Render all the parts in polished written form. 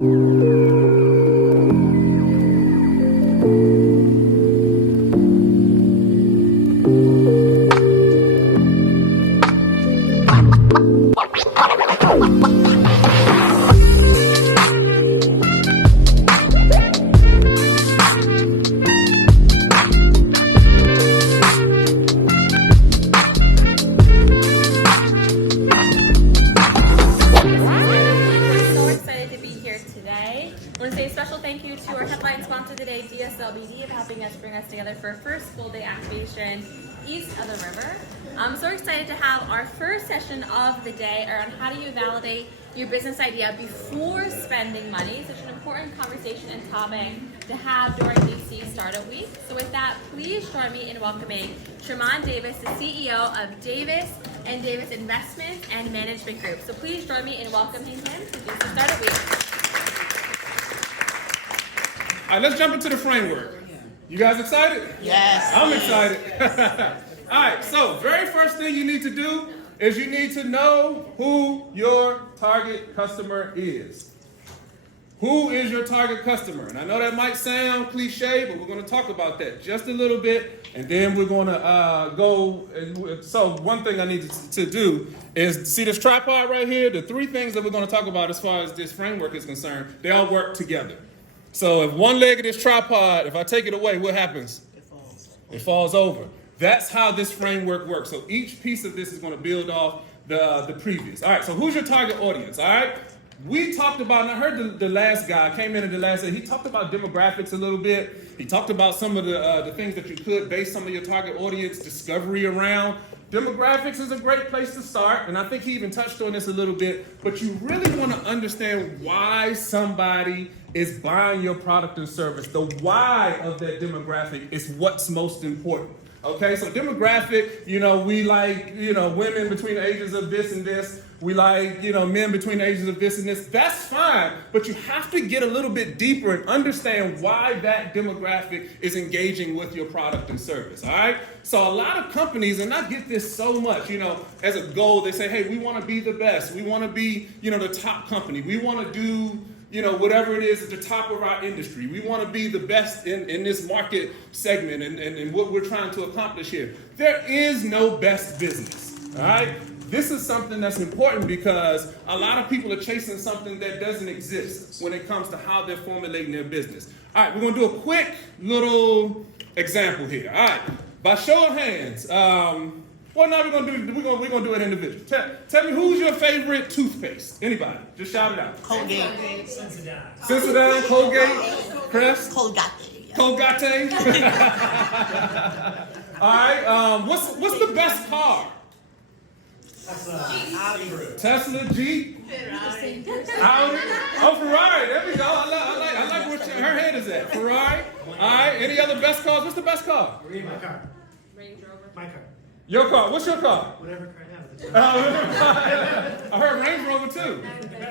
For our first full day activation east of the river. I'm so excited to have our first session of the day around how do you validate your business idea before spending money. Such an important conversation and topic to have during DC Startup Week. So with that, please join me in welcoming Tremain Davis, the CEO of Davis & Davis Investment and Management Group. So please join me in welcoming him to DC Startup Week. All right, let's jump into the framework. You guys excited? Yes. I'm excited. All right, so very first thing you need to do is you need to know who your target customer is. Who is your target customer? And I know that might sound cliche, but we're going to talk about that just a little bit, and then we're going to go. So one thing I need to do is see this tripod right here. The three things that we're going to talk about as far as this framework is concerned, they all work together. So if one leg of this tripod, if I take it away, what happens? It falls over. That's how this framework works. So each piece of this is going to build off the previous. All right, so who's your target audience? All right, we talked about, and I heard the last guy came in at the last day, he talked about demographics a little bit. He talked about some of the things that you could base some of your target audience discovery around. Demographics is a great place to start, and I think he even touched on this a little bit, but you really want to understand why somebody is buying your product and service. The why of that demographic is what's most important. Okay, so demographic, we like, women between the ages of this and this. We like, men between the ages of this and this. That's fine, but you have to get a little bit deeper and understand why that demographic is engaging with your product and service, all right? So a lot of companies, and I get this so much, as a goal, they say, hey, we want to be the best. We want to be, the top company. We want to do, whatever it is at the top of our industry. We want to be the best in this market segment and what we're trying to accomplish here. There is no best business, all right? This is something that's important because a lot of people are chasing something that doesn't exist when it comes to how they're formulating their business. All right, we're going to do a quick little example here. All right, by show of hands, we're going to do it individually. Tell me, who's your favorite toothpaste? Anybody? Just shout it out. Colgate. Sensodyne, Colgate, Crest? Colgate. Colgate. All right, what's the best car? Tesla, Jeep, Audi, Ferrari. There we go. I like where her head is at. Ferrari. All right. Any other best cars? What's the best car? My car. Range Rover. My car. Your car. What's your car? Whatever car I have. I heard Range Rover too.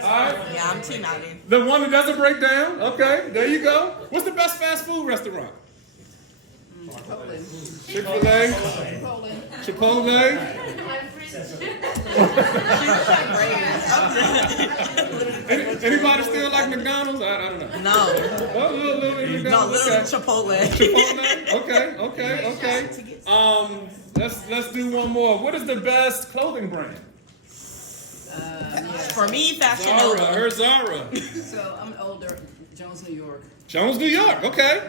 All right. Yeah, I'm Team Audi. The one that doesn't break down. Okay. There you go. What's the best fast food restaurant? Chick-fil-A. Chipotle. Anybody still like McDonald's? I don't know. No. Oh, little Chipotle. Chipotle. Okay. Let's do one more. What is the best clothing brand? For me, Fashion Zara. Nova. Her Zara. So I'm older. Jones, New York. Jones, New York. Okay.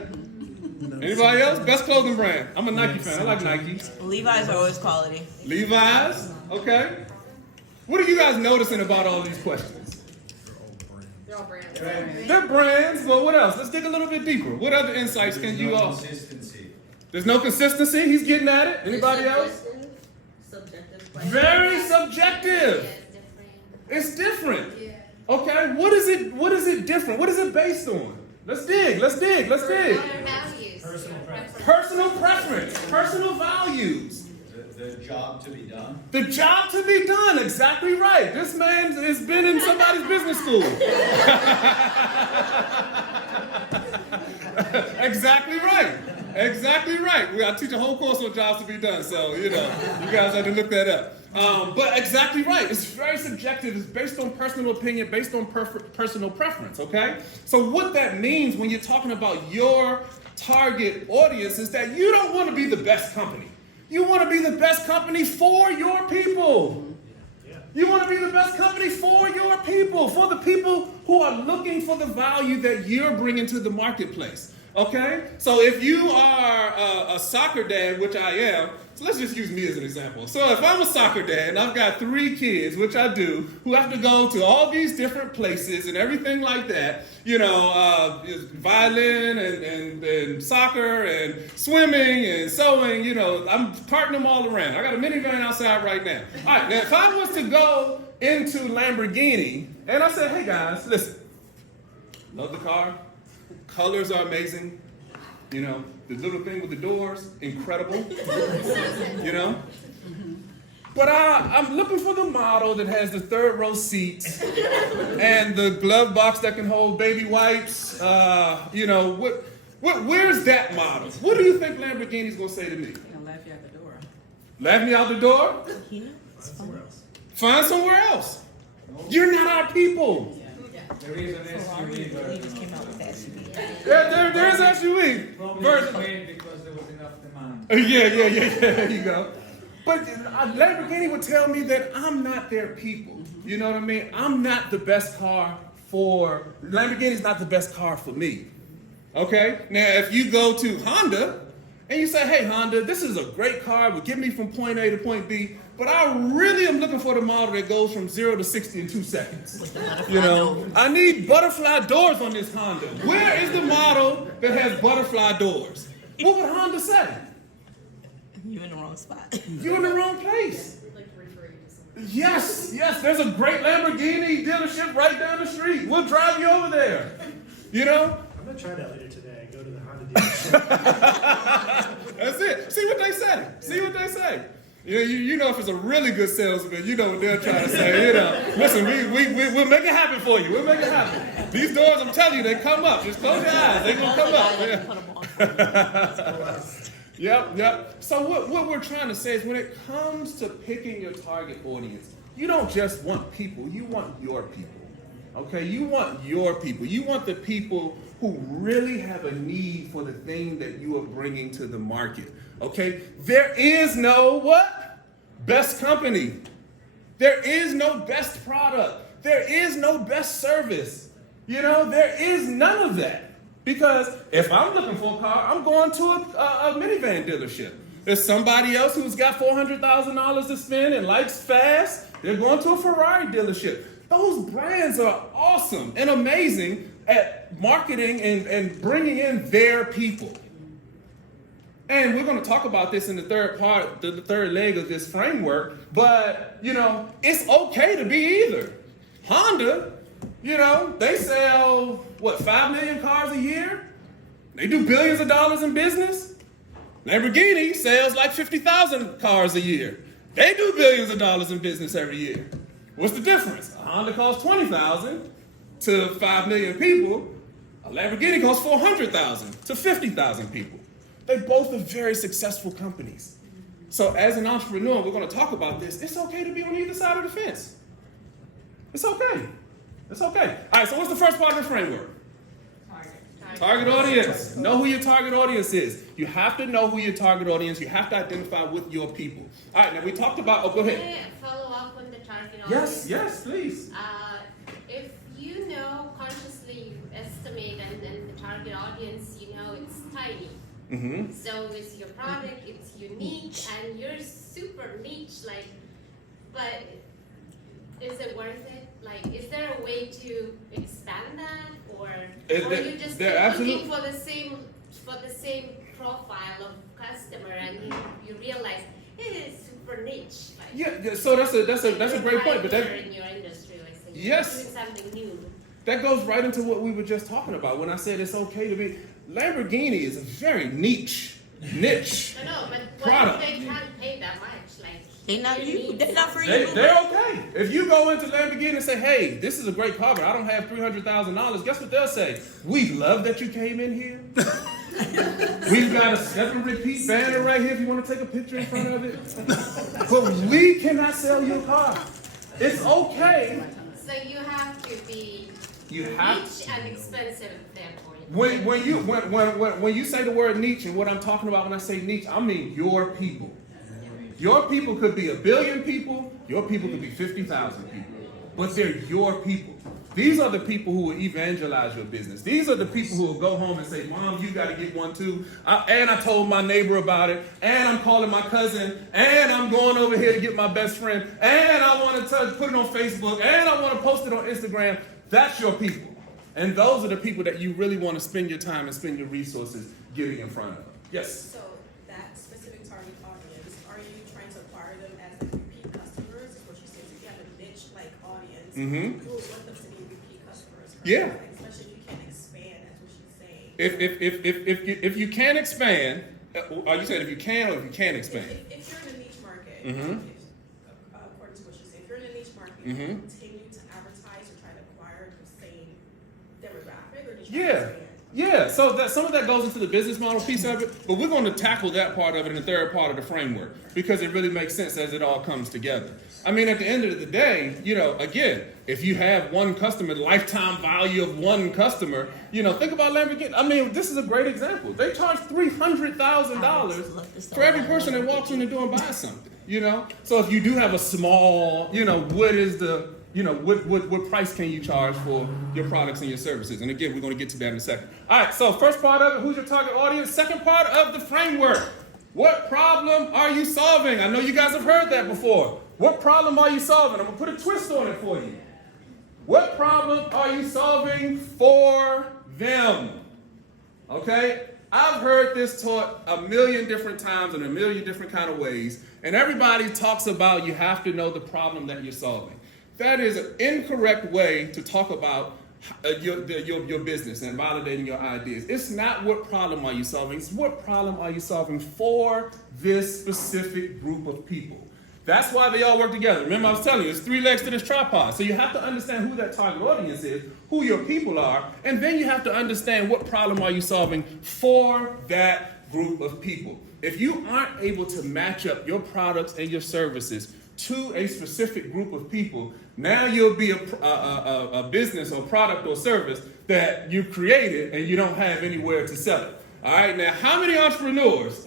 Anybody else? Best clothing brand? I'm a Nike fan. I like Nike. Levi's are always quality. Levi's. Okay. What are you guys noticing about all these questions? They're all brands. They're brands, but what else? Let's dig a little bit deeper. What other insights can you all? Consistency. There's no consistency. He's getting at it. Anybody else? Subjective. Very subjective. It's different. Okay. What is it? What is it different? What is it based on? Let's dig. Personal preference. Personal values. The job to be done. The job to be done. Exactly right. This man has been in somebody's business school. Exactly right. I teach a whole course on jobs to be done. So, you guys have to look that up. But exactly right. It's very subjective. It's based on personal opinion, based on personal preference, okay? So what that means when you're talking about your target audience is that you don't want to be the best company. You want to be the best company for your people. You want to be the best company for your people, for the people who are looking for the value that you're bringing to the marketplace. Okay? So if you are a soccer dad, which I am, so let's just use me as an example. So if I'm a soccer dad and I've got 3 kids, which I do, who have to go to all these different places and everything like that, violin and soccer and swimming and sewing, I'm parting them all around. I got a minivan outside right now. All right, now if I was to go into Lamborghini and I said, hey guys, listen, love the car. Colors are amazing, the little thing with the doors, incredible, But I'm looking for the model that has the 3rd row seats and the glove box that can hold baby wipes. Where's that model? What do you think Lamborghini's gonna say to me? I'll laugh you out the door. Laugh me out the door? Somewhere else. Find somewhere else. You're not our people. There is an SUV version. Came out with the SUV. There's SUV Probably version. made because there was enough demand. Yeah, there you go. But Lamborghini would tell me that I'm not their people. You know what I mean? I'm not the best car Lamborghini's not the best car for me. Okay? Now, if you go to Honda and you say, hey, Honda, this is a great car, it will get me from point A to point B, but I really am looking for the model that goes from 0 to 60 in 2 seconds. I need butterfly doors on this Honda. Where is the model that has butterfly doors? What would Honda say? You're in the wrong spot. You're in the wrong place. Yes, there's a great Lamborghini dealership right down the street. We'll drive you over there. I'm going to try that later today. Go to the Honda dealership. That's it. See what they say. If it's a really good salesman, you know what they're trying to say. Listen, we'll make it happen for you. We'll make it happen. These doors, I'm telling you, they come up. Just close your eyes. They're going to come up. Yep. So what we're trying to say is when it comes to picking your target audience, you don't just want people, you want your people. Okay? You want your people. You want the people who really have a need for the thing that you are bringing to the market. Okay? There is no what? Best company. There is no best product. There is no best service. There is none of that. Because if I'm looking for a car, I'm going to a minivan dealership. There's somebody else who's got $400,000 to spend and likes fast. They're going to a Ferrari dealership. Those brands are awesome and amazing at marketing and bringing in their people. And we're going to talk about this in the third leg of this framework. But, it's okay to be either. Honda, they sell, 5 million cars a year? They do billions of dollars in business. Lamborghini sells like 50,000 cars a year. They do billions of dollars in business every year. What's the difference? A Honda costs 20,000 to 5 million people. A Lamborghini costs 400,000 to 50,000 people. They both are very successful companies. So as an entrepreneur, we're going to talk about this. It's okay to be on either side of the fence. It's okay. All right, so what's the first part of the framework? Target audience. Know who your target audience is. You have to know who your target audience is. You have to identify with your people. All right, now we talked about, go ahead. Can I follow up on the target audience? Yes, please. If you consciously estimate and the target audience, it's tiny. Mm-hmm. So it's your product, it's unique, and you're super niche, but is it worth it? Is there a way to expand that, or you just keep looking for the same profile of customer, and you realize it is super niche? So that's a great point. But that in your industry, yes, doing something new. That goes right into what we were just talking about when I said it's okay to be. Lamborghini is a very niche No, but product. what if they can't pay that much? They not you. They not for They're you. okay. If you go into Lamborghini and say, hey, this is a great car, but I don't have $300,000, guess what they'll say? We love that you came in here. We've got a 7 repeat banner right here if you want to take a picture in front of it. But we cannot sell your car. It's okay. So you have to be You have rich and expensive therefore. when you say the word niche, and what I'm talking about when I say niche, I mean your people. Your people could be 1 billion people. Your people could be 50,000 people. But they're your people. These are the people who will evangelize your business. These are the people who will go home and say, Mom, you got to get one too. And I told my neighbor about it. And I'm calling my cousin. And I'm going over here to get my best friend. And I want to put it on Facebook. And I want to post it on Instagram. That's your people. And those are the people that you really want to spend your time and spend your resources getting in front of. Yes? So that specific target audience, are you trying to acquire them as like repeat customers? Is what you said. If you have a niche-like audience, Mm-hmm. you would want them to be repeat customers. Correct? Yeah. Like, especially if you can't expand, that's what she's saying. If you can expand, are you saying if you can or if you can't expand? If you're in a niche market, Mhm. according to what you said, if you're in a niche market, Mhm. continue to advertise or try to acquire the same demographic, or just Yeah. Yeah, so that some of that goes into the business model piece of it, but we're going to tackle that part of it in the third part of the framework because it really makes sense as it all comes together. I mean, at the end of the day, again, if you have one customer, the lifetime value of one customer, think about Lamborghini. I mean, this is a great example. They charge $300,000 for every person that walks in the door and buys something, So if you do have a small, what is the what price can you charge for your products and your services? And again, we're going to get to that in a second. All right, so first part of it, who's your target audience? Second part of the framework, what problem are you solving? I know you guys have heard that before. What problem are you solving? I'm going to put a twist on it for you. What problem are you solving for them? Okay? I've heard this taught 1,000,000 different times in 1,000,000 different kind of ways, and everybody talks about you have to know the problem that you're solving. That is an incorrect way to talk about your business and validating your ideas. It's not what problem are you solving. It's what problem are you solving for this specific group of people. That's why they all work together. Remember I was telling you, it's 3 legs to this tripod. So you have to understand who that target audience is, who your people are, and then you have to understand what problem are you solving for that group of people. If you aren't able to match up your products and your services to a specific group of people, now you'll be a business or product or service that you created and you don't have anywhere to sell it. All right, now how many entrepreneurs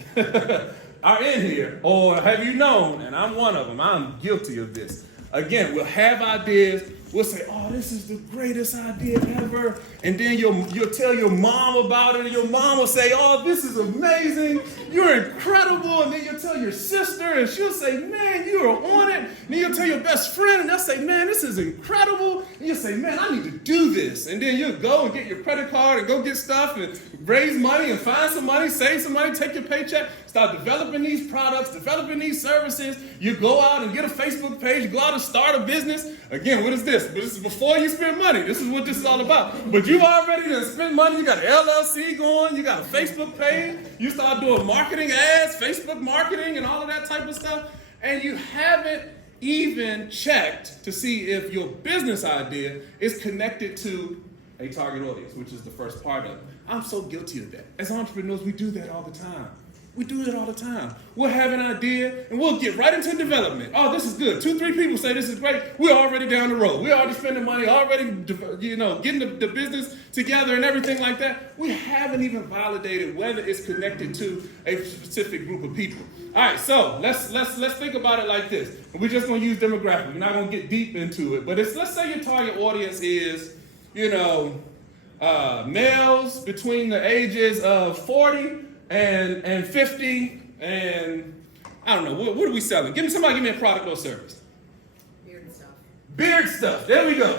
are in here, or have you known, and I'm one of them, I'm guilty of this. Again, we'll have ideas, we'll say, oh, this is the greatest idea ever, and then you'll tell your mom about it, and your mom will say, oh, this is amazing, you're incredible, and then you'll tell your sister, and she'll say, man, you are on it, and then you'll tell your best friend, and they'll say, man, this is incredible, and you'll say, man, I need to do this, and then you'll go and get your credit card and go get stuff and raise money and find some money, save some money, take your paycheck, start developing these products, developing these services. You go out and get a Facebook page, go out and start a business. Again, what is this? This is before you spend money. This is what this is all about. But you've already done spent money. You got an LLC going. You got a Facebook page. You start doing marketing ads, Facebook marketing, and all of that type of stuff. And you haven't even checked to see if your business idea is connected to a target audience, which is the first part of it. I'm so guilty of that. As entrepreneurs, we do that all the time. We do it all the time. We'll have an idea and we'll get right into development. Oh, this is good. 2, 3 people say this is great. We're already down the road. We're already spending money, already getting the business together and everything like that. We haven't even validated whether it's connected to a specific group of people. All right, so let's think about it like this. We're just going to use demographics. We're not going to get deep into it, but let's say your target audience is, males between the ages of 40 and 50, and I don't know, what are we selling? Somebody give me a product or service. Beard stuff. Beard stuff, there we go.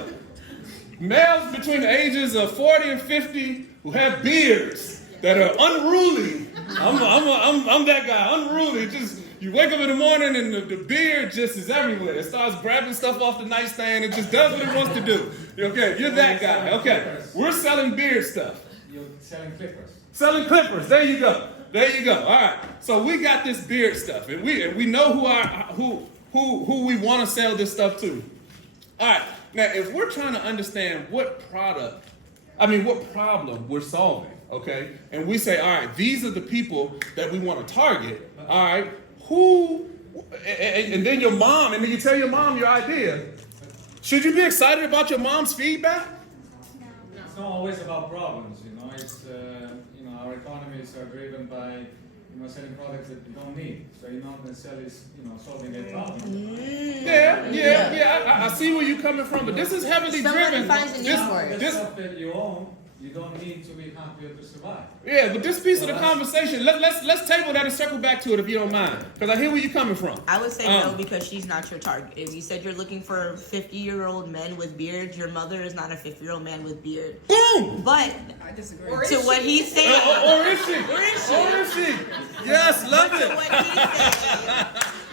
Males between the ages of 40 and 50 who have beards that are unruly. I'm that guy, unruly. Just you wake up in the morning and the beard just is everywhere. It starts grabbing stuff off the nightstand. It just does what it wants to do. Okay, you're that guy. Okay, we're selling beard stuff. You're selling clippers. Selling clippers, there you go. There you go. All right. So we got this beard stuff, and we know who we want to sell this stuff to. All right. Now, if we're trying to understand what problem we're solving, okay, and we say, all right, these are the people that we want to target. All right. And then your mom, and then you tell your mom your idea. Should you be excited about your mom's feedback? It's not always about problems, It's our economies are driven by selling products that you don't need. So you're not necessarily solving their problem. Yeah. I see where you're coming from, but this is heavily driven. Finds a need for it. The stuff that you own, you don't need to be happier to survive. Yeah, but this piece of the conversation, let's table that and circle back to it if you don't mind, because I hear where you're coming from. I would say no, because she's not your target. If you said you're looking for 50-year-old men with beards, your mother is not a 50-year-old man with beard. Boom! But I disagree. to what he's saying, Or is she? Or is she? Yes, love to it. what he's saying,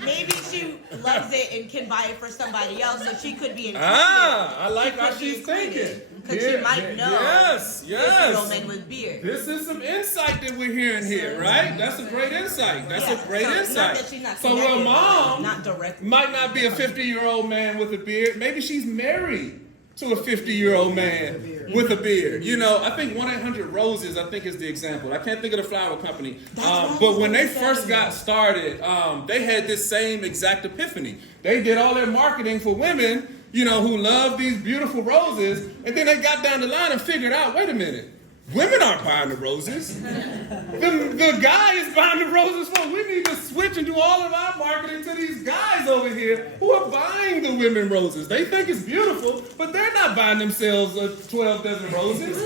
maybe she loves it and can buy it for somebody else, so she could be included. I like how Could be she's thinking. Because she might know. Yes. 50-year-old men with beard. This is some insight that we're hearing here, right? That's a great insight. That's a great insight. Not that she's not So her connected, mom not directly. might not be a 50-year-old man with a beard. Maybe she's married to a 50-year-old man with a beard. I think 1-800-ROSES, I think, is the example. I can't think of the flower company. But when they first got started, they had this same exact epiphany. They did all their marketing for women, who love these beautiful roses, and then they got down the line and figured out, wait a minute, women aren't buying the roses. The guy is buying the roses for. We need to switch and do all of our marketing to these guys over here who are buying the women roses. They think it's beautiful, but they're not buying themselves 12 dozen roses,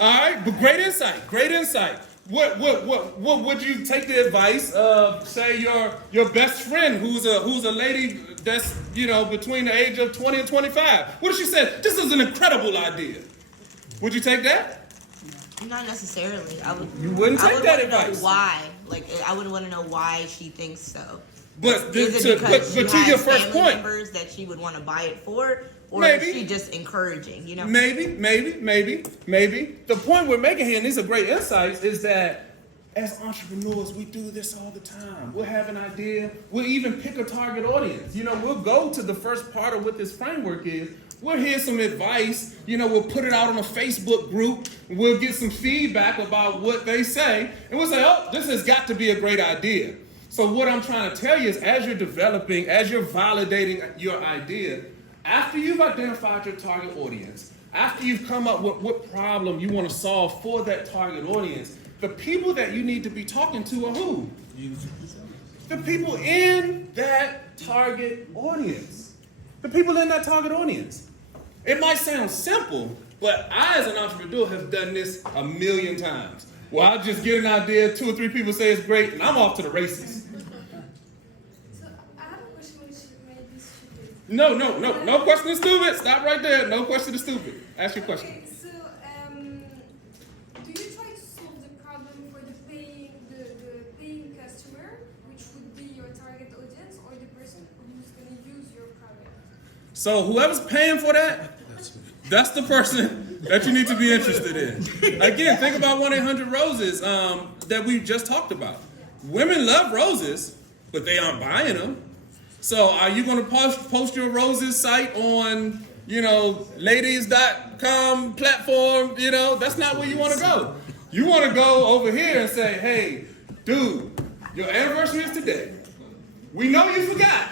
All right, but great insight. What would you take the advice of, say, your best friend who's a lady that's between the age of 20 and 25? What if she said, this is an incredible idea? Would you take that? Not necessarily. You wouldn't take that know advice. why? I would want to know why she thinks so. But Is it because but she to your has first family point, members that she would want to buy it for, or Maybe. is she just encouraging? maybe. The point we're making here, and these are great insights, is that as entrepreneurs, we do this all the time. We'll have an idea. We'll even pick a target audience. We'll go to the first part of what this framework is. We'll hear some advice. We'll put it out on a Facebook group. We'll get some feedback about what they say. And we'll say, oh, this has got to be a great idea. So what I'm trying to tell you is, as you're developing, as you're validating your idea, after you've identified your target audience, after you've come up with what problem you want to solve for that target audience, the people that you need to be talking to are who? The people in that target audience. The people in that target audience. It might sound simple, but I, as an entrepreneur, have done this a million times. Well, I just get an idea, 2 or 3 people say it's great, and I'm off to the races. So I have a question which may be stupid. No question is stupid. Stop right there. No question is stupid. Ask your question. Okay, so do you try to solve the problem for the paying customer, which would be your target audience, or the person who's going to use your product? So whoever's paying for that, that's the person that you need to be interested in. Again, think about 1-800-ROSES that we just talked about. Women love roses, but they aren't buying them. So are you going to post your roses site on, ladies.com platform? That's not where you want to go. You want to go over here and say, hey, dude, your anniversary is today. We know you forgot.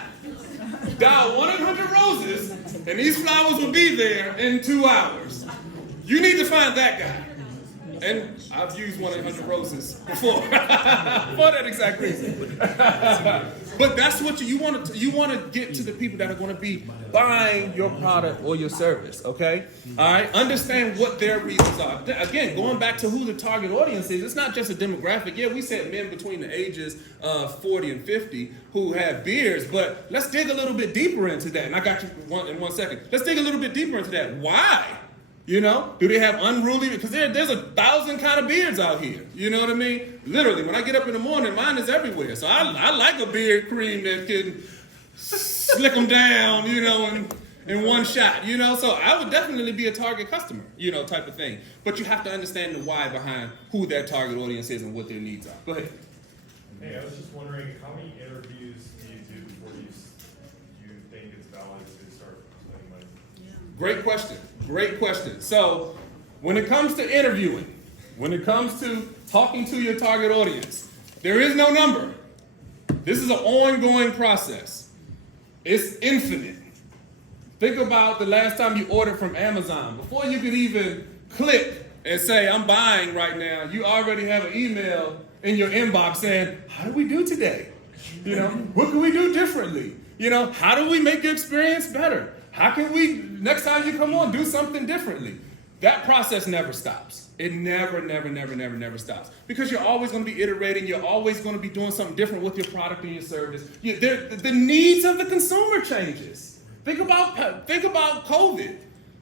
Dial 1-800-ROSES, and these flowers will be there in 2 hours. You need to find that guy. And I've used 1-800-ROSES before, for that exact reason. But that's what you want to get to the people that are going to be buying your product or your service, okay? All right, understand what their reasons are. Again, going back to who the target audience is, it's not just a demographic. Yeah, we said men between the ages of 40 and 50 who have beards, but let's dig a little bit deeper into that. And I got you in 1 second. Let's dig a little bit deeper into that. Why? Do they have unruly? Because there's 1,000 kind of beards out here. You know what I mean? Literally, when I get up in the morning, mine is everywhere. So I like a beard cream that can slick them down, in one shot, you know? So I would definitely be a target customer, you know, type of thing. But you have to understand the why behind who that target audience is and what their needs are. Go ahead. Hey, I was just wondering, how many interviews do you do before you think it's valid to start spending money? Great question. Great question. So when it comes to interviewing, when it comes to talking to your target audience, there is no number. This is an ongoing process. It's infinite. Think about the last time you ordered from Amazon. Before you could even click and say, I'm buying right now, you already have an email in your inbox saying, how do we do today? You know, what can we do differently? You know, how do we make your experience better? How can we, next time you come on, do something differently? That process never stops. It never stops. Because you're always going to be iterating. You're always going to be doing something different with your product and your service. The needs of the consumer changes. Think about COVID.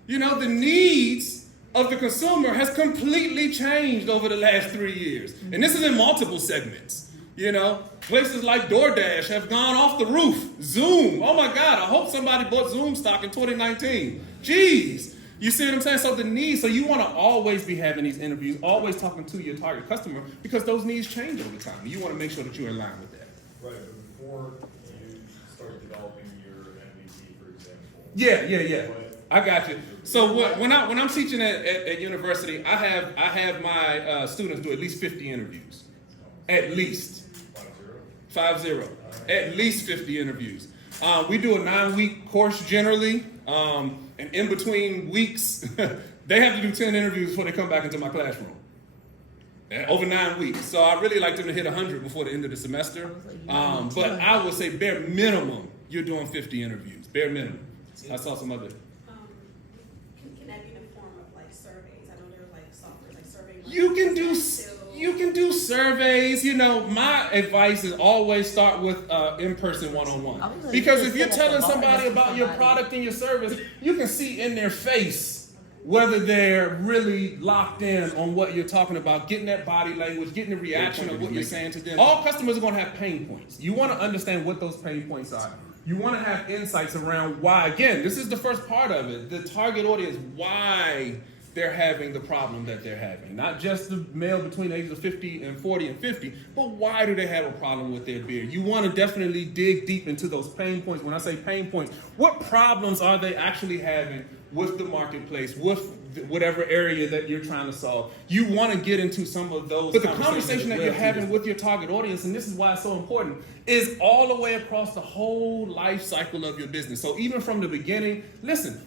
You know, the needs of the consumer has completely changed over the last 3 years. And this is in multiple segments. You know, places like DoorDash have gone off the roof. Zoom, oh my God, I hope somebody bought Zoom stock in 2019. Jeez. You see what I'm saying? So the needs, so you want to always be having these interviews, always talking to your target customer, because those needs change over time. You want to make sure that you're in line with that. Right, but before you start developing your MVP, for example. Yeah. I got you. So when I'm teaching at university, I have my students do at least 50 interviews. At least. 50. At least 50 interviews. We do a 9-week course generally. And in between weeks, they have to do 10 interviews before they come back into my classroom. And over 9 weeks. So I really like them to hit 100 before the end of the semester. But I would say bare minimum, you're doing 50 interviews. Bare minimum. I saw some other. Can that be in the form of like surveys? I know there are like software like surveys. You can do surveys. You know, my advice is always start with in-person one-on-one. Because if you're telling somebody about your product and your service, you can see in their face whether they're really locked in on what you're talking about, getting that body language, getting the reaction of what you're saying to them. All customers are going to have pain points. You want to understand what those pain points are. You want to have insights around why. Again, this is the first part of it. The target audience, why they're having the problem that they're having. Not just the male between the ages of 40 and 50, but why do they have a problem with their beard? You want to definitely dig deep into those pain points. When I say pain points, what problems are they actually having with the marketplace, with whatever area that you're trying to solve? You want to get into some of those. But the conversation that you're having with your target audience, and this is why it's so important, is all the way across the whole life cycle of your business. So even from the beginning, listen,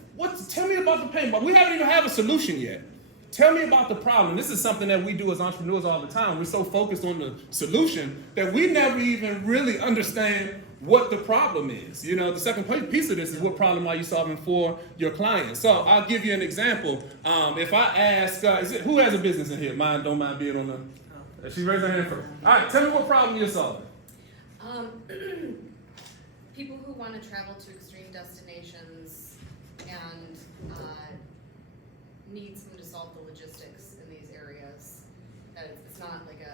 tell me about the pain point. We haven't even had a solution yet. Tell me about the problem. This is something that we do as entrepreneurs all the time. We're so focused on the solution that we never even really understand what the problem is. You know, the second piece of this is what problem are you solving for your clients. So I'll give you an example. If I ask, who has a business in here? Don't mind being on the. She raised her hand first. All right, tell me what problem you're solving. People who want to travel to extreme destinations and need someone to solve the logistics in these areas. That it's not like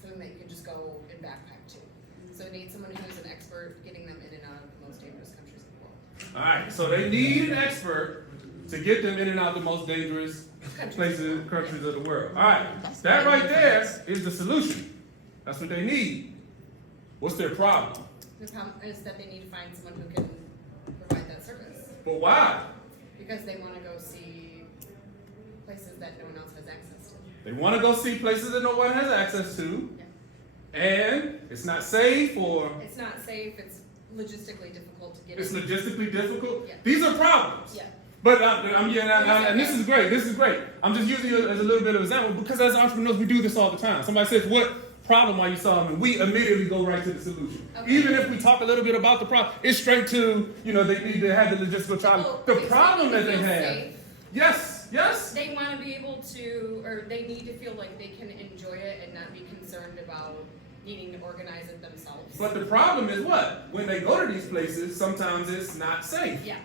something that you can just go and backpack to. So they need someone who's an expert getting them in and out of the most dangerous countries in the world. All right, so they need an expert to get them in and out of the most dangerous countries of the world. All right, that right there is the solution. That's what they need. What's their problem? The problem is that they need to find someone who can provide that service. But why? Because they want to go see places that no one else has access to. They want to go see places that no one has access to. Yeah. And it's not safe, or it's not safe. It's logistically difficult to get. It's logistically difficult. Yeah. These are problems. Yeah. But and this is great. This is great. I'm just using it as a little bit of example because as entrepreneurs we do this all the time. Somebody says, "What problem are you solving?" We immediately go right to the solution. Okay. Even if we talk a little bit about the problem, it's straight to they need to have the logistical challenge. The problem that they have. Safe. Yes. They want to be able to, or they need to feel like they can enjoy it and not be concerned about needing to organize it themselves. But the problem is what? When they go to these places, sometimes it's not safe. Yeah.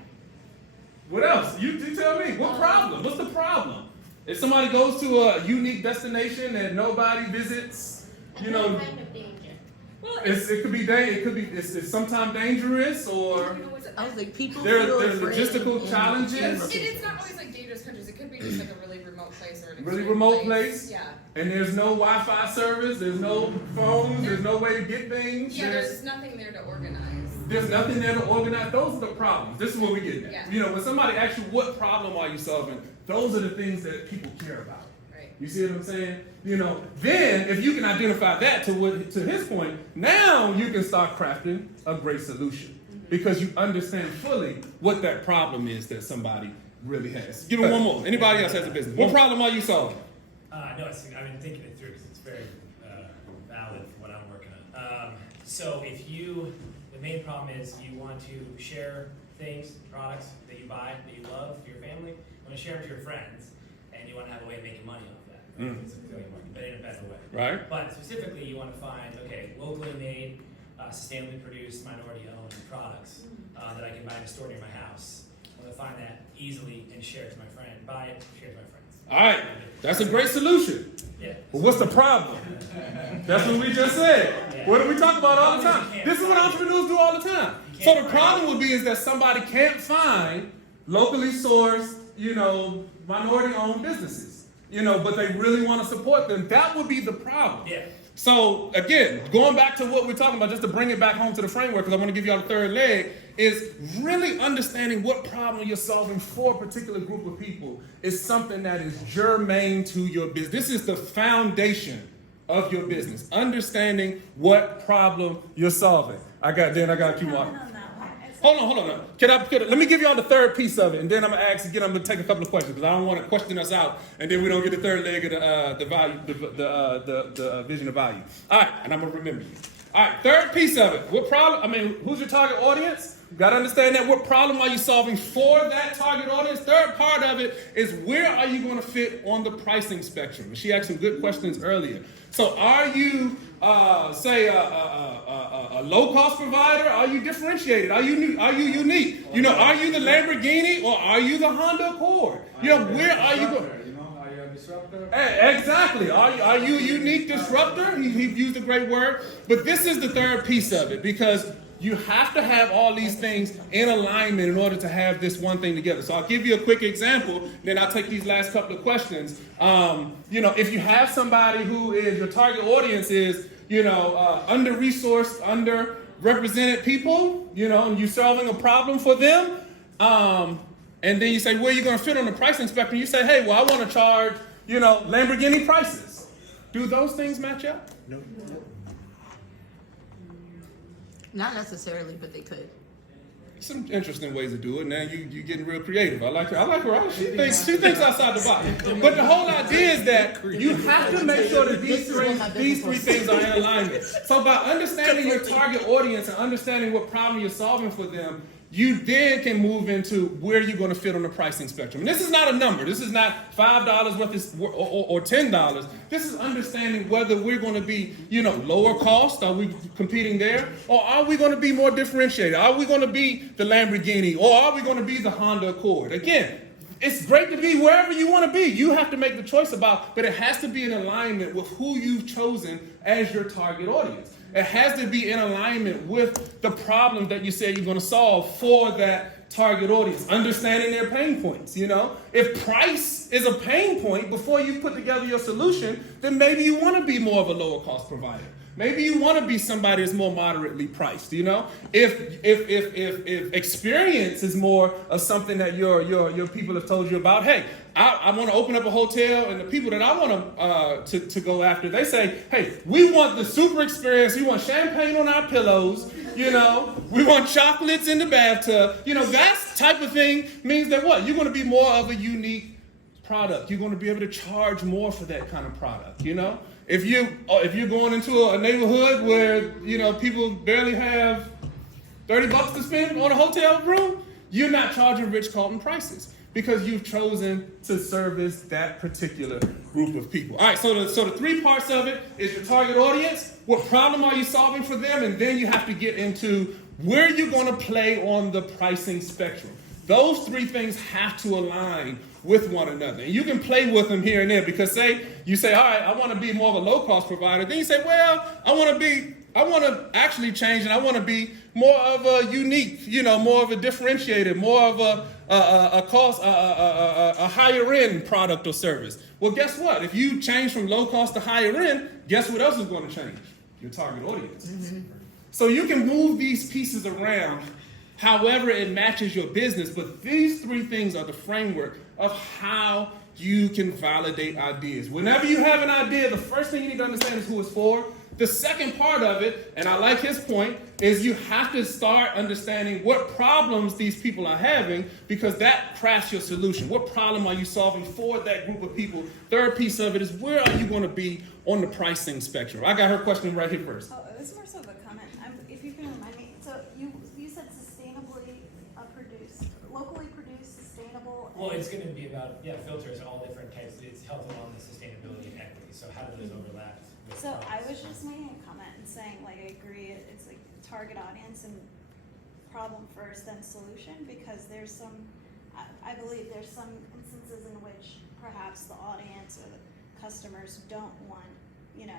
What else? You tell me. What problem? What's the problem? If somebody goes to a unique destination that nobody visits, What kind of danger? Well, it could be it's sometimes dangerous, or I was like, people there's feel afraid logistical in- challenges. It's not always like dangerous countries. It could be just like a really remote place or an Really extreme remote place. Yeah. And there's no Wi-Fi service, there's no phones, there's no way to get things. Yeah, there's nothing there to organize. There's nothing there to organize. Those are the problems. This is what we get at. Yeah. You know, when somebody asks you what problem are you solving, those are the things that people care about. Right. You see what I'm saying? You know, then if you can identify that to his point, now you can start crafting a great solution because you understand fully what that problem is that somebody really has. Give me one more. Anybody else has a business? What problem are you solving? No, I've been thinking it through because it's very valid for what I'm working on. So the main problem is you want to share things, products that you buy, that you love for your family. You want to share them to your friends, and you want to have a way of making money off that. Right? It's a affiliate market, but in a better way. Right. But specifically, you want to find, locally made, sustainably produced, minority-owned products that I can buy in a store near my house. I want to find that easily and share it to my friend. Buy it, share it to my friends. All right. That's a great solution. Yeah. But what's the problem? That's what we just said. Yeah. What do we talk about all the time? This is what entrepreneurs do all the time. So the problem would be is that somebody can't find locally sourced, minority-owned businesses, but they really want to support them. That would be the problem. Yeah. So again, going back to what we're talking about, just to bring it back home to the framework, because I want to give y'all the third leg, is really understanding what problem you're solving for a particular group of people is something that is germane to your business. This is the foundation of your business. Understanding what problem you're solving. I got you, Mark. Hold on. Let me give y'all the third piece of it, and then I'm gonna take a couple of questions because I don't want to question us out, and then we don't get the third leg of the value, the vision of value. All right, and I'm gonna remember you. All right, third piece of it. What problem? Who's your target audience? You gotta understand that. What problem are you solving for that target audience? Third part of it is where are you going to fit on the pricing spectrum? She asked some good questions earlier. So are you, a low-cost provider? Are you differentiated? Are you unique? Are you the Lamborghini or are you the Honda Accord? Where are you going? Are you a disruptor? Exactly. Are you a unique disruptor? He used a great word. But this is the third piece of it because you have to have all these things in alignment in order to have this one thing together. So I'll give you a quick example, then I'll take these last couple of questions. If you have somebody who is, your target audience is, under-resourced, underrepresented people, and you're solving a problem for them, and then you say, where are you going to fit on the pricing spectrum? You say, hey, well, I want to charge, Lamborghini prices. Do those things match up? No. Not necessarily, but they could. Some interesting ways to do it. Now you're getting real creative. I like her. She thinks outside the box. But the whole idea is that you have to make sure that these three things are in alignment. So by understanding your target audience and understanding what problem you're solving for them, you then can move into where you're going to fit on the pricing spectrum. And this is not a number. This is not $5 worth or $10. This is understanding whether we're going to be, lower cost. Are we competing there? Or are we going to be more differentiated? Are we going to be the Lamborghini? Or are we going to be the Honda Accord? Again, it's great to be wherever you want to be. You have to make the choice but it has to be in alignment with who you've chosen as your target audience. It has to be in alignment with the problem that you say you're going to solve for that target audience. Understanding their pain points, If price is a pain point before you put together your solution, then maybe you want to be more of a lower cost provider. Maybe you want to be somebody that's more moderately priced, If experience is more of something that your people have told you about, hey, I want to open up a hotel, and the people that I want to go after, they say, hey, we want the super experience. We want champagne on our pillows, We want chocolates in the bathtub. That type of thing means that what? You're going to be more of a unique product. You're going to be able to charge more for that kind of product, If you're going into a neighborhood where, people barely have $30 to spend on a hotel room, you're not charging Rich Carlton prices because you've chosen to service that particular group of people. All right, so the three parts of it is your target audience, what problem are you solving for them, and then you have to get into where you're going to play on the pricing spectrum. Those three things have to align with one another. And you can play with them here and there because you say, all right, I want to be more of a low-cost provider. Then you say, well, I want to be I want to actually change, and I want to be more of a unique, more of a differentiated, more of a higher end product or service. Well, guess what? If you change from low cost to higher end, guess what else is going to change? Your target audience. So you can move these pieces around however it matches your business, but these three things are the framework of how you can validate ideas. Whenever you have an idea, the first thing you need to understand is who it's for. The second part of it, and I like his point, is you have to start understanding what problems these people are having, because that crafts your solution. What problem are you solving for that group of people? Third piece of it is, where are you going to be on the pricing spectrum? I got her question right here first. Oh, this is more so of a comment. If you can remind me, so you said sustainably produced, locally produced, sustainable. Well, it's going to be about, filters, all different types. It's health and wellness, sustainability, and equity. So how do those overlap? So I was just making a comment and saying, like, I agree, it's like target audience and problem first, then solution, because there's some, I believe there's some instances in which perhaps the audience or the customers don't want,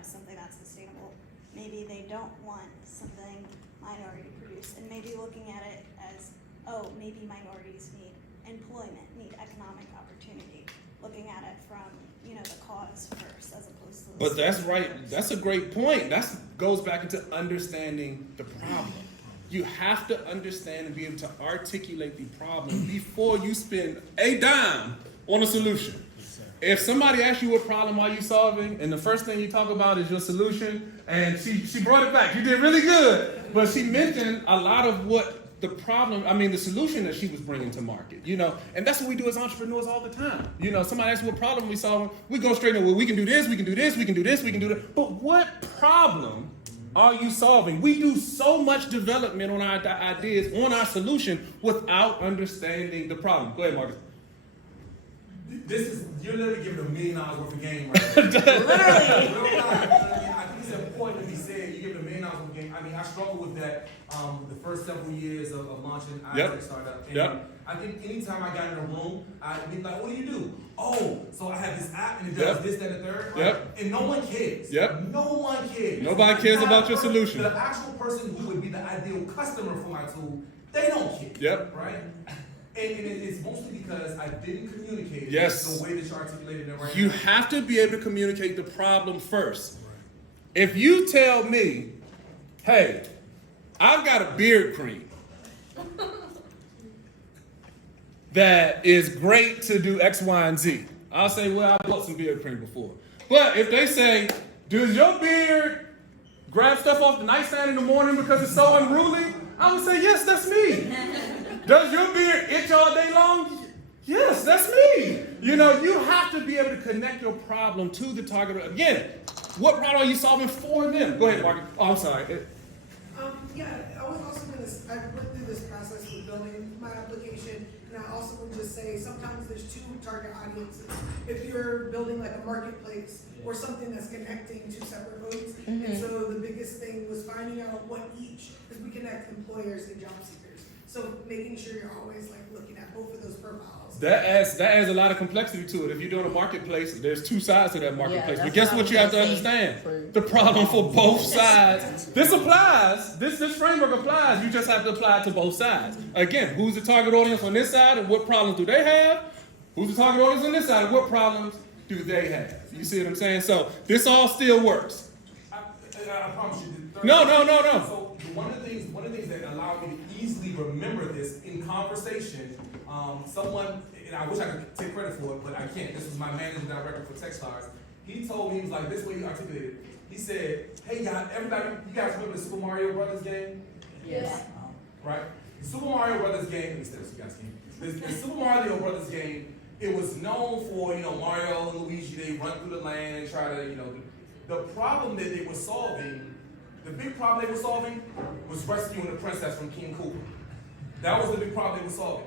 something that's sustainable. Maybe they don't want something minority produced, and maybe looking at it as, maybe minorities need employment, need economic opportunity, looking at it from, the cause first as opposed to the But that's right. That's a great point. That goes back into understanding the problem. You have to understand and be able to articulate the problem before you spend a dime on a solution. If somebody asks you what problem are you solving, and the first thing you talk about is your solution, and she brought it back. You did really good. But she mentioned a lot of what the solution that she was bringing to market, and that's what we do as entrepreneurs all the time. Somebody asks what problem we solving, we go straight in, well, we can do this, we can do this, we can do this, we can do that. But what problem are you solving? We do so much development on our ideas, on our solution, without understanding the problem. Go ahead, Marcus. You're literally giving $1 million worth of game right now. Literally. I think it's important to be said. You're giving $1 million worth of game. I struggle with that the first several years of launching a startup. And I think anytime I got in a room, I'd be like, what do you do? Oh, so I have this app and it does this, that, and the third. Right? And no one cares. No one cares. Nobody cares about your solution. The actual person who would be the ideal customer for my tool, they don't care. Right? And it's mostly because I didn't communicate the way that you articulated it right now. You have to be able to communicate the problem first. If you tell me, hey, I've got a beard cream that is great to do X, Y, and Z, I'll say, well, I bought some beard cream before. But if they say, does your beard grab stuff off the nightstand in the morning because it's so unruly? I would say, yes, that's me. Does your beard itch all day long? Yes, that's me. You have to be able to connect your problem to the target. Again, what problem are you solving for them? Go ahead, Marcus. Oh, I'm sorry. I was also I went through this process with building my application, and I also would just say sometimes there's two target audiences. If you're building like a marketplace or something that's connecting two separate folks, and so the biggest thing was finding out what each, because we connect employers and job seekers. So making sure you're always looking at both of those profiles. That adds a lot of complexity to it. If you're doing a marketplace, there's two sides to that marketplace. But guess what you have to understand? The problem for both sides. This applies. This framework applies. You just have to apply it to both sides. Again, who's the target audience on this side and what problems do they have? Who's the target audience on this side and what problems do they have? You see what I'm saying? So this all still works. I promise you. No. So one of the things that allowed me to easily remember this in conversation, someone, and I wish I could take credit for it, but I can't. This was my managing director for Techstars. He told me, he was like, this way he articulated it. He said, hey guys, everybody, you guys remember the Super Mario Brothers game? Yes. Right? The Super Mario Brothers game, let me say this, you guys can. The Super Mario Brothers game, it was known for, Mario and Luigi, they run through the land, try to, the problem that they were solving, the big problem they were solving was rescuing the princess from King Koopa. That was the big problem they were solving.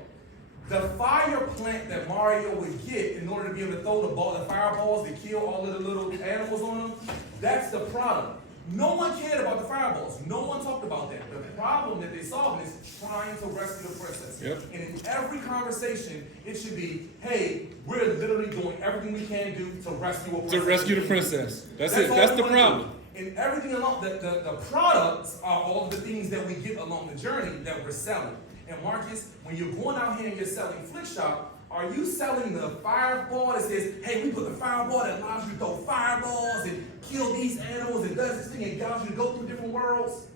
The fire plant that Mario would get in order to be able to throw the fireballs that kill all of the little animals on them, that's the problem. No one cared about the fireballs. No one talked about that. The problem that they're solving is trying to rescue the princess. And in every conversation, it should be, hey, we're literally doing everything we can do to rescue a princess. To rescue the princess. That's it. That's the problem. And everything along, the products are all of the things that we get along the journey that we're selling. And Marcus, when you're going out here and you're selling Flickshop, are you selling the fireball that says, hey, we put the fireball that allows you to throw fireballs and kill these animals and does this thing and allows you to go through different worlds?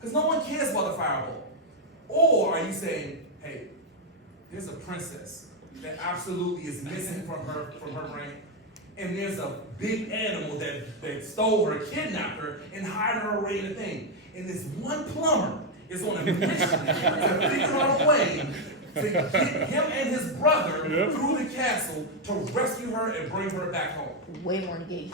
Because no one cares about the fireball. Or are you saying, hey, there's a princess that absolutely is missing from her brain, and there's a big animal that stole her, kidnapped her, and hid her away in a thing. And this one plumber is on a mission to figure out a way to get him and his brother through the castle to rescue her and bring her back home. Way more engaging.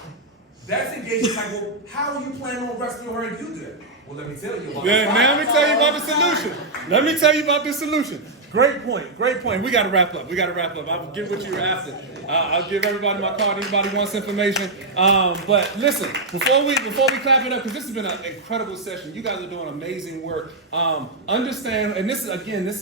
That's engaging. Like, well, how are you planning on rescuing her and do that? Well, let me tell you about Now let me tell you about the solution. Let me tell you about the solution. Great point. Great point. We got to wrap up. I'll get what you were after. I'll give everybody my card. Anybody wants information. But listen, before we clap it up, because this has been an incredible session. You guys are doing amazing work. Understand, and this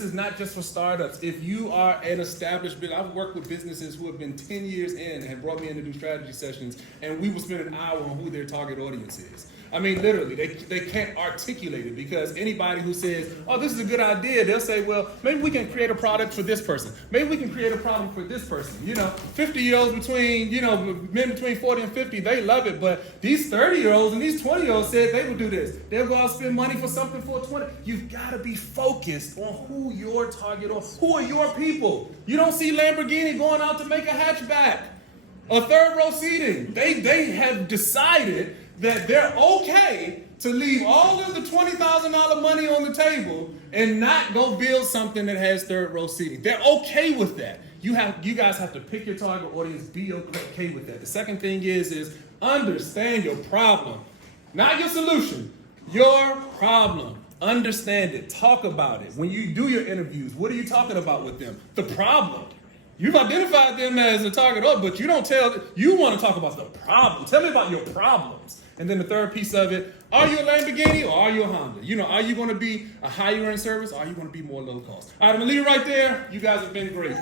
is not just for startups. If you are an established business, I've worked with businesses who have been 10 years in and have brought me in to do strategy sessions, and we will spend an hour on who their target audience is. I mean, literally, they can't articulate it, because anybody who says, oh, this is a good idea, they'll say, well, maybe we can create a product for this person. Maybe we can create a problem for this person. 50-year-olds men between 40 and 50, they love it. But these 30-year-olds and these 20-year-olds said they would do this. They'll go out and spend money for something for a 20. You've got to be focused on who your target is. Who are your people? You don't see Lamborghini going out to make a hatchback or third row seating. They have decided that they're okay to leave all of the $20,000 money on the table and not go build something that has third row seating. They're okay with that. You guys have to pick your target audience, be okay with that. The second thing is understand your problem, not your solution, your problem. Understand it, talk about it. When you do your interviews, what are you talking about with them? The problem. You've identified them as a target audience, but you want to talk about the problem. Tell me about your problems. And then the third piece of it, are you a Lamborghini or are you a Honda? Are you going to be a higher end service or are you going to be more low cost? All right, I'm going to leave it right there. You guys have been great.